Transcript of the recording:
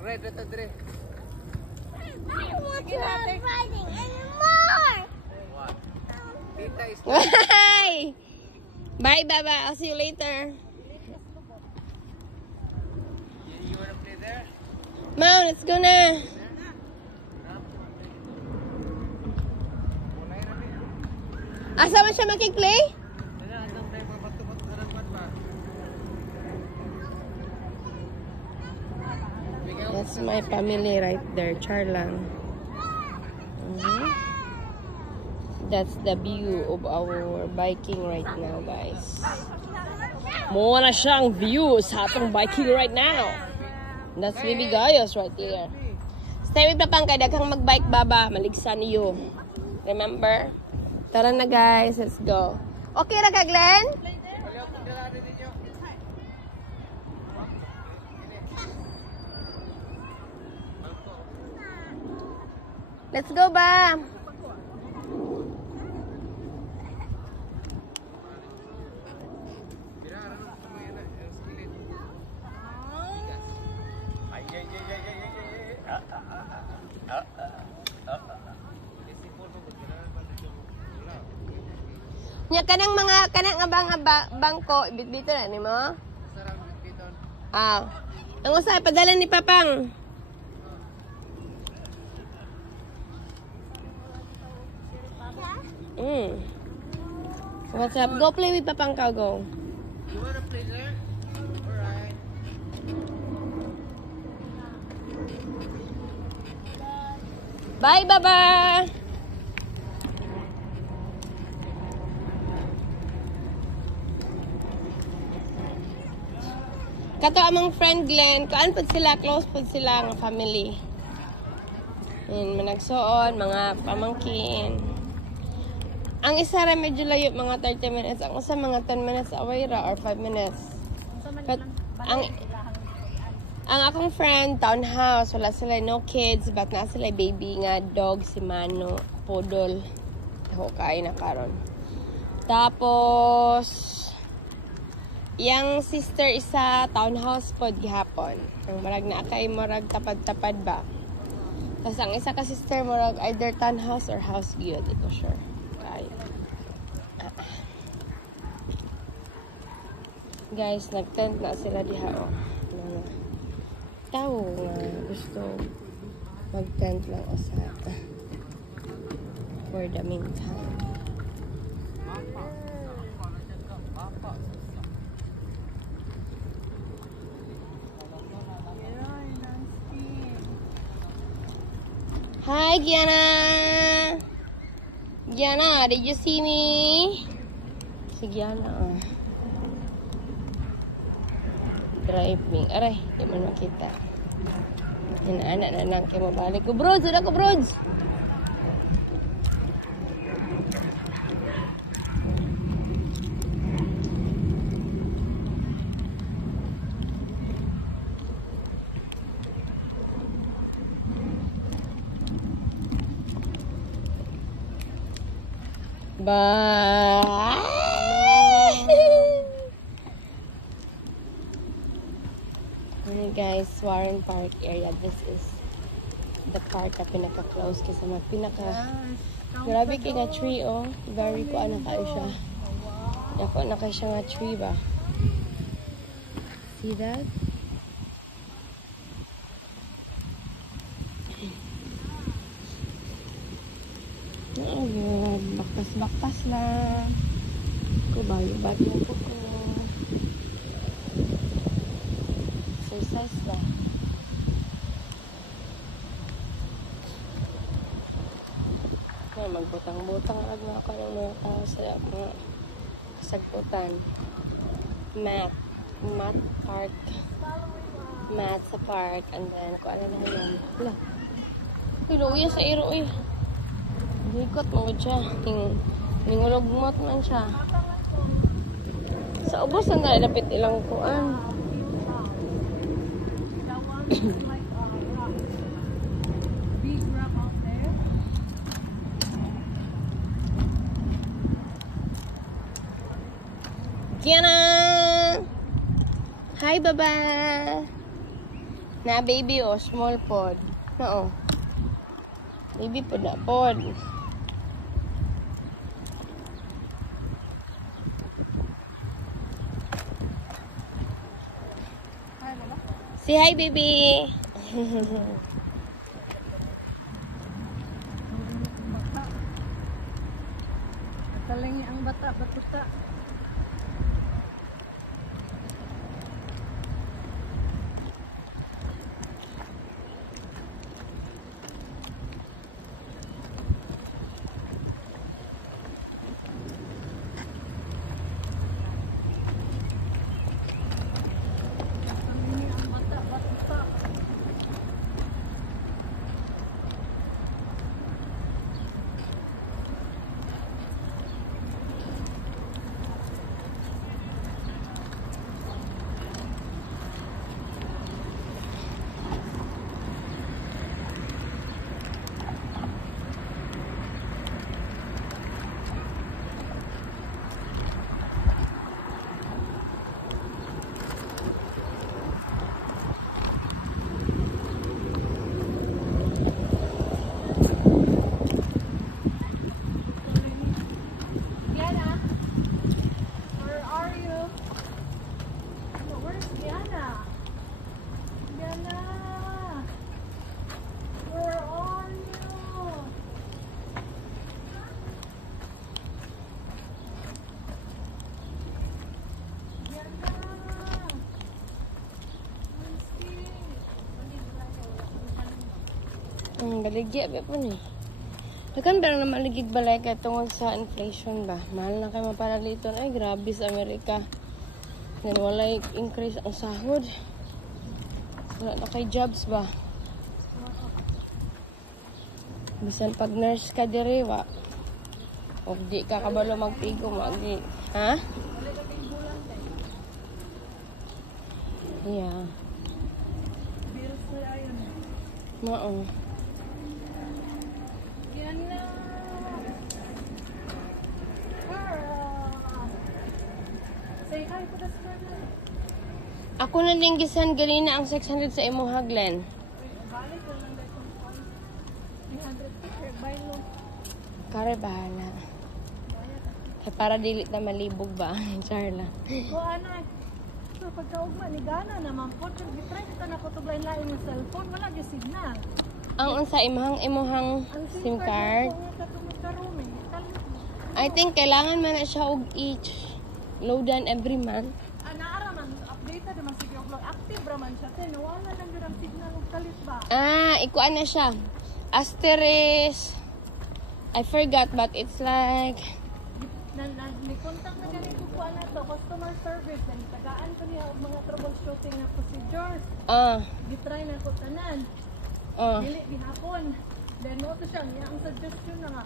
Mag-ride na ito, Dre. I don't want to go riding anymore. What? Tita is... Bye! Bye, Baba. I'll see you later. You wanna play there? Mom, let's go na. Asa man siya makiklay? That's my family right there, Charlang. That's the view of our biking right now, guys. Mo na siyang view sa atong biking right now. That's Baby Gayos right there. Stay with Papang kay daghang magbike, Baba. Maligsan niyo. Remember? Tara na, guys. Let's go. Okay ra ka, Glenn? Let's go, ba? Nya kanang mga bangko ibit-bito na nimo? Ah. Ang usa padala ni Papang. What's up? Go play with Papang ka, go. You wanna play there? Alright. Bye, Baba! Kato among friend Glenn, kaan po sila, close po sila ang family. Yan, managsuon, mga pamangkin. Ang isa ra medyo layo, mga 30 minutes. Ang isa mga 10 minutes away ra or 5 minutes. But, ang akong friend, townhouse, wala sila, no kids, but na sila baby nga, dog, si Mano, Podol. Ako kain na karon. Tapos, yang sister isa townhouse pod gihapon. Ang marag na kay marag tapad-tapad ba. Tapos ang isa ka sister marag either townhouse or house gyud, ito sure. Kay. Guys, nag-tent na sila diha oh. Mga tao nga gusto mag-tent lang usa for the meantime. Hi, Gianna! Gianna, did you see me? Si Gianna, driving. Aray, di man makita. Anak na lang kayo mabalik. Kubrods! Udah kubrods! Bye. Hey guys, Warren Park area. This is the park na pinaka-close kasi grabe kay nga tree oh. Very ko na kayo siya. Ako na kayo siya nga tree ba. See that? Oh God, baktas-baktas lang. Kubayo-bayo ko. Exercise ba? Ay, magbutang-butang agad na ako ng mga tao sa mga kasagputan. Mat park. Mat sa park. And then, kung ano na yun. Wala. Uy, sa iro, uy. Hikot mo siya. Ningulog-mot man siya. Sa ubos ang nalapit ilang kuan. Kiana! Hi, Baba! Na baby o small pod. Oo. Baby pod na pod. Say hi, baby. Natalingi ang bata, batuta. Natalingi ang bata, batuta. Diana, where are you? Where's Diana? Diana, where are you? Diana, Baligya ba po ni? Dakan ba naman ligid balay ka tungod sa inflation ba? Mahal na kayo maparaliton. Ay, grabe sa Amerika. Then walay increase ang sahod. Wala na kay jobs ba? Bisan pag nurse ka diri wa. O di ka kabalo magpigo magi. Ha? Yeah. bills na ayun. Mao. Diana, say hi to the school. Ako na linggisan ganina ang 600 sa imo haglen. Balik ko lang dahil kung 300 per baylo. Kare bahala. Kaya para dili na malibog ba? Charla. O anak, so pagkaugma ni Gana naman po, kung gitry kita na ko to lain-lain ng cellphone, wala di signal. Ang unsa imuhang Ang SIM card. ko nga katungod ka room, I think kailangan man na siya og each loadan every month. naara man, update naman sige og log. Active raman siya, kaya nawala lang yun ang signal og kalit ba? Ikuan na siya. Asterisk. I forgot but it's like May contact na ganit ko po na to, customer service, na tagaan ko niya og mga troubleshooting na procedures. Gitry na ko tanan. Dili gihapon. Then mo to siya, niya ang suggestion na nga,